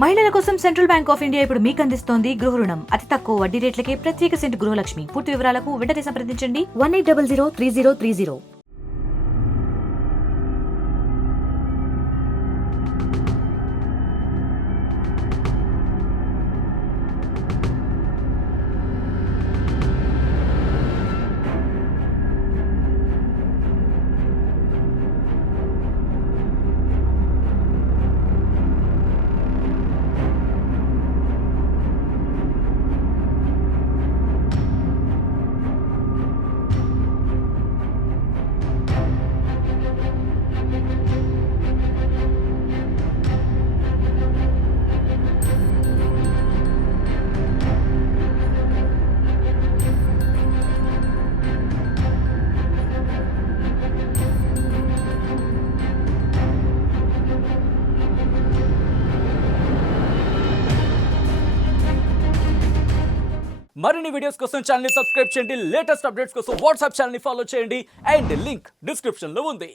మహిళల కోసం central bank of India ఇప్పుడు మీకు అందిస్తోంది గృహ రుణం. అతి తక్కువ వడ్డీ రేట్లకే ప్రత్యేక సెంటు గృహలక్ష్మి. పూర్తి వివరాలకు వెంటనే సంప్రదించండి 18003030. మరిన్ని వీడియోస్ కోసం ఛానల్ ని సబ్స్క్రైబ్ చేయండి. లేటెస్ట్ అప్డేట్స్ కోసం వాట్సాప్ ఛానల్ ని ఫాలో చేయండి. అండ్ లింక్ డిస్క్రిప్షన్ లో ఉంది.